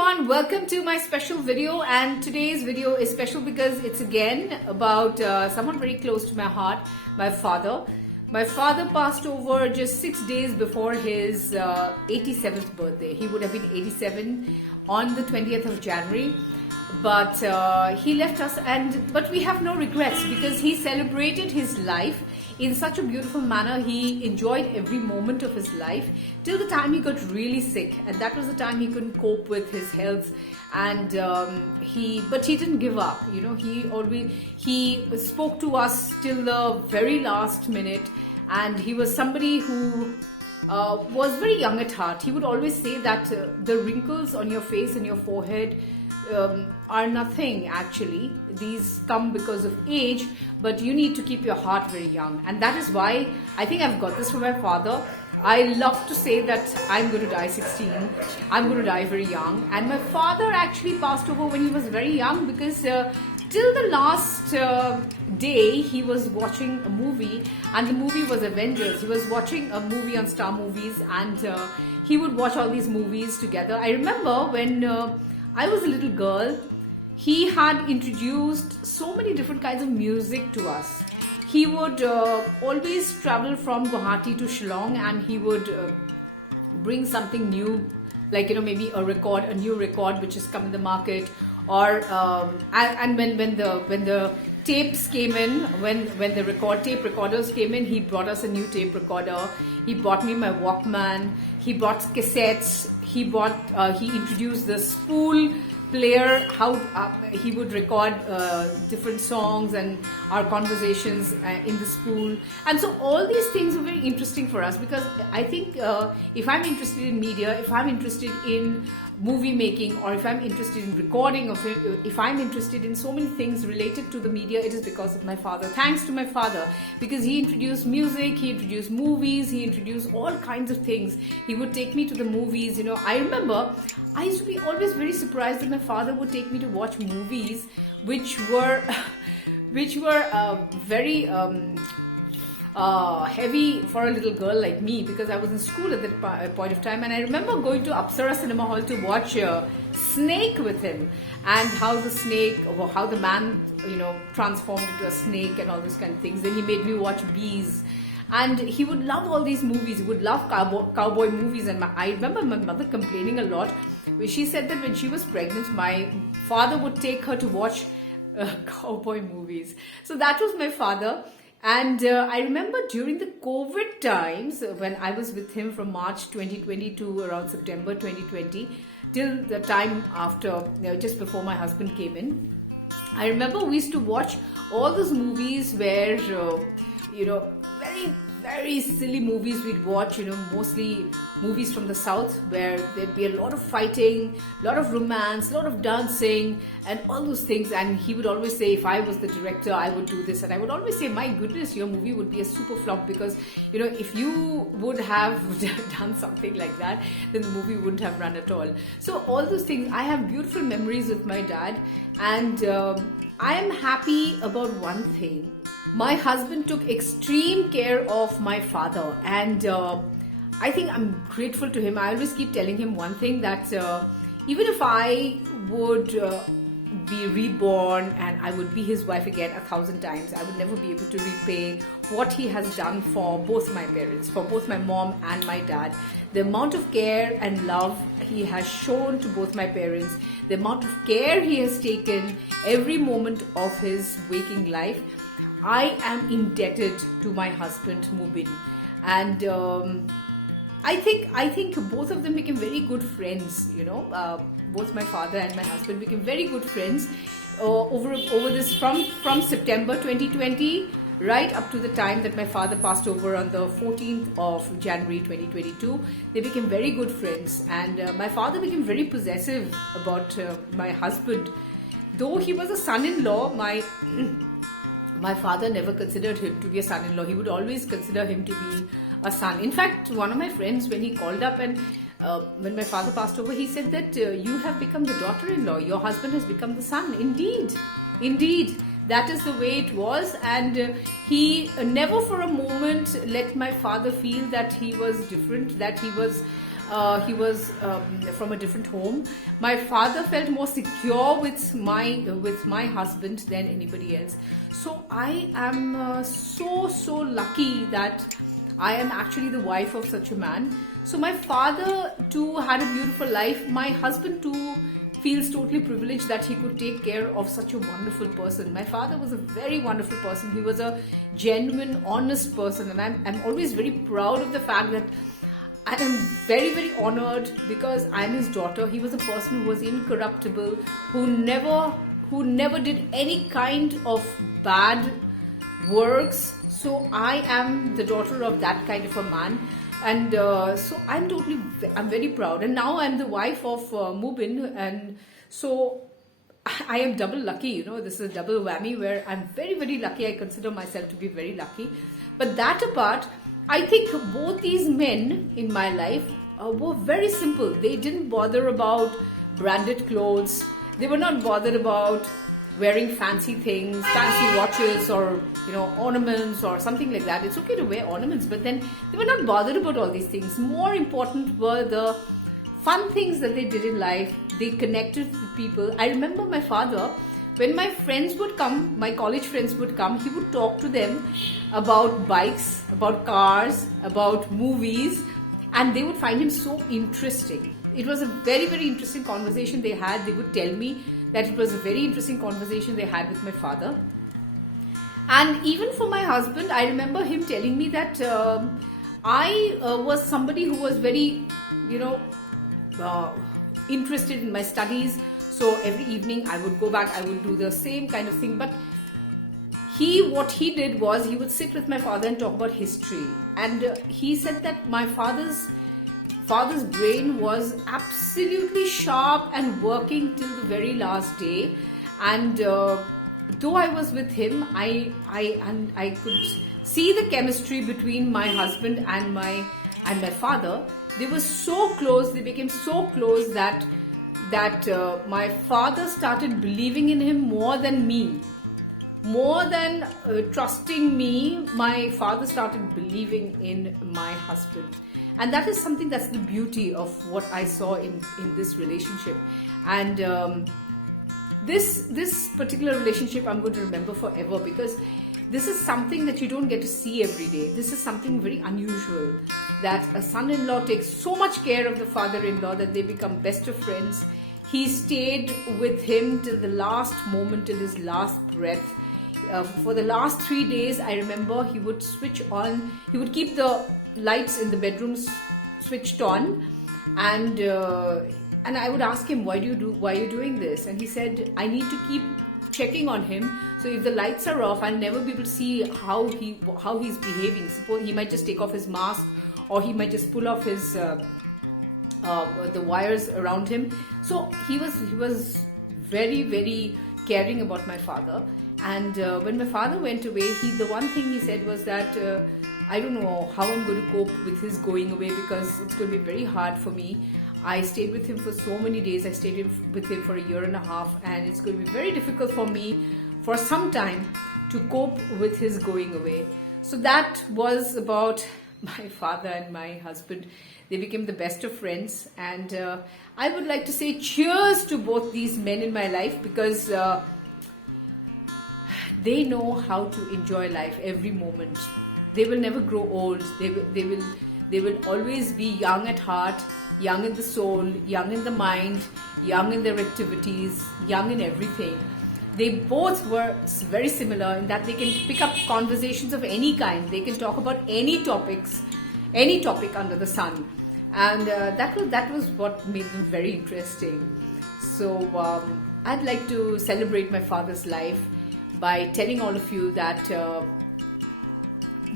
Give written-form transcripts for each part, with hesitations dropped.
everyone, welcome to my special video, and today's video is special because it's again about someone very close to my heart, my father. My father passed over just 6 days before his 87th birthday. He would have been 87 on the 20th of January, but he left us, but we have no regrets because he celebrated his life in such a beautiful manner. He enjoyed every moment of his life till the time he got really sick, and that was the time he couldn't cope with his health. And but he didn't give up. You know, he spoke to us till the very last minute, and he was somebody who was very young at heart. He would always say that the wrinkles on your face and your forehead are nothing actually. These come because of age, but you need to keep your heart very young. And that is why I think I've got this from my father. I love to say that I'm going to die 16. I'm going to die very young. And my father actually passed over when he was very young because till the last day he was watching a movie, and the movie was Avengers. He was watching a movie on Star Movies, and he would watch all these movies together. I remember when I was a little girl, he had introduced so many different kinds of music to us. He would always travel from Guwahati to Shillong, and he would bring something new, like, you know, maybe a new record which has come in the market, or and when the tapes came in, when the tape recorders came in, he brought us a new tape recorder. He bought me my Walkman. He bought cassettes. He introduced the spool player, how he would record different songs and our conversations in the spool. And so all these things were very interesting for us, because I think if I'm interested in media, if I'm interested in movie making, or if I'm interested in recording of it, if I'm interested in so many things related to the media, it is because of my father. Thanks to my father, because he introduced music, he introduced movies, he introduced all kinds of things. He would take me to the movies. You know, I remember I used to be always very surprised that my father would take me to watch movies which were very heavy for a little girl like me, because I was in school at that point of time. And I remember going to Apsara Cinema Hall to watch Snake with him, and how the man, you know, transformed into a snake and all those kind of things. Then he made me watch Bees. And he would love all these movies. He would love cowboy movies. And I remember my mother complaining a lot. She said that when she was pregnant, my father would take her to watch cowboy movies. So that was my father. And I remember during the COVID times, when I was with him from March 2020 to around September 2020, till the time after, just before my husband came in, I remember we used to watch all those movies where, you know, very, very silly movies we'd watch, you know, mostly movies from the south, where there'd be a lot of fighting, a lot of romance, a lot of dancing, and all those things. And he would always say, if I was the director, I would do this. And I would always say, my goodness, your movie would be a super flop, because, you know, if you would have done something like that, then the movie wouldn't have run at all. So all those things, I have beautiful memories with my dad. And I am happy about one thing. My husband took extreme care of my father, and I think I'm grateful to him. I always keep telling him one thing, that even if I would be reborn and I would be his wife again 1,000 times, I would never be able to repay what he has done for both my parents, for both my mom and my dad. The amount of care and love he has shown to both my parents, the amount of care he has taken every moment of his waking life, I am indebted to my husband Mubin. And I think both of them became very good friends. You know, both my father and my husband became very good friends over this from September 2020 right up to the time that my father passed over on the 14th of January 2022. They became very good friends, and my father became very possessive about my husband. Though he was a son-in-law, my father never considered him to be a son-in-law. He would always consider him to be a son. In fact, one of my friends, when he called up and when my father passed over, he said that you have become the daughter-in-law. Your husband has become the son. Indeed. That is the way it was. And he never for a moment let my father feel that he was different, that he was He was from a different home. My father felt more secure with my husband than anybody else. So I am so lucky that I am actually the wife of such a man. So my father too had a beautiful life. My husband too feels totally privileged that he could take care of such a wonderful person. My father was a very wonderful person. He was a genuine, honest person, and I'm always very proud of the fact that I am very honored because I'm his daughter. He was a person who was incorruptible, who never did any kind of bad works. So I am the daughter of that kind of a man, and so I'm very proud. And now I'm the wife of Mubin, and so I am double lucky. This is a double whammy where I'm very lucky. I consider myself to be very lucky. But that apart, I think both these men in my life were very simple. They didn't bother about branded clothes. They were not bothered about wearing fancy things, fancy watches, or ornaments or something like that. It's okay to wear ornaments, but then they were not bothered about all these things. More important were the fun things that they did in life. They connected with people. I remember my father, when my friends would come, my college friends would come, he would talk to them about bikes, about cars, about movies, and they would find him so interesting. It was a very interesting conversation they had. They would tell me that it was a very interesting conversation they had with my father. And even for my husband, I remember him telling me that I was somebody who was very, interested in my studies. So every evening I would go back, I would do the same kind of thing. But what he did was he would sit with my father and talk about history. And he said that my father's brain was absolutely sharp and working till the very last day. And though I was with him, I could see the chemistry between my husband and my father. They were so close. They became so close that my father started believing in him more than me. More than trusting me, my father started believing in my husband. And that is something that's the beauty of what I saw in this relationship. And this particular relationship I'm going to remember forever, because this is something that you don't get to see every day. This is something very unusual, that a son-in-law takes so much care of the father-in-law that they become best of friends. He stayed with him till the last moment, till his last breath. For the last 3 days, I remember he would switch on, he would keep the lights in the bedrooms switched on, and I would ask him, why are you doing this? And he said, I need to keep checking on him, so if the lights are off, I'll never be able to see how he's behaving. Suppose he might just take off his mask, or he might just pull off his the wires around him. So he was very caring about my father. And when my father went away, the one thing he said was that I don't know how I'm going to cope with his going away, because it's going to be very hard for me. I stayed with him for so many days. I stayed with him for 1.5 years, and it's going to be very difficult for me for some time to cope with his going away. So that was about my father and my husband. They became the best of friends, and I would like to say cheers to both these men in my life, because they know how to enjoy life every moment. They will never grow old. They will always be young at heart, young in the soul, young in the mind, young in their activities, young in everything. They both were very similar in that they can pick up conversations of any kind. They can talk about any topic under the sun. And that was what made them very interesting. So I'd like to celebrate my father's life by telling all of you that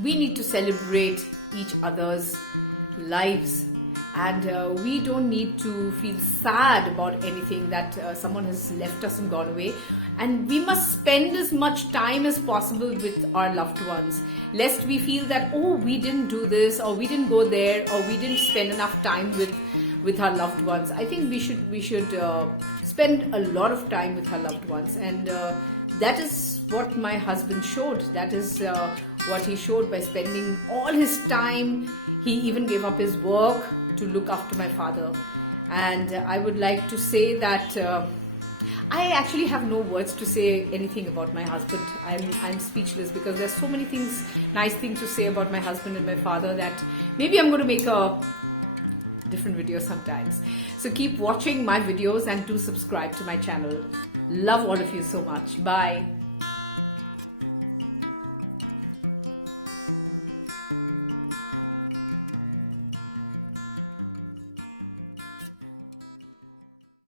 we need to celebrate each other's lives, and we don't need to feel sad about anything that someone has left us and gone away. And we must spend as much time as possible with our loved ones, lest we feel that, oh, we didn't do this, or we didn't go there, or we didn't spend enough time with our loved ones. I think we should spend a lot of time with our loved ones, and that is what my husband showed. That is what he showed by spending all his time. He even gave up his work to look after my father. And I would like to say that I actually have no words to say anything about my husband. I'm speechless because there's so many things, nice things to say about my husband and my father, that maybe I'm going to make a different video sometimes. So keep watching my videos and do subscribe to my channel. Love all of you so much. Bye.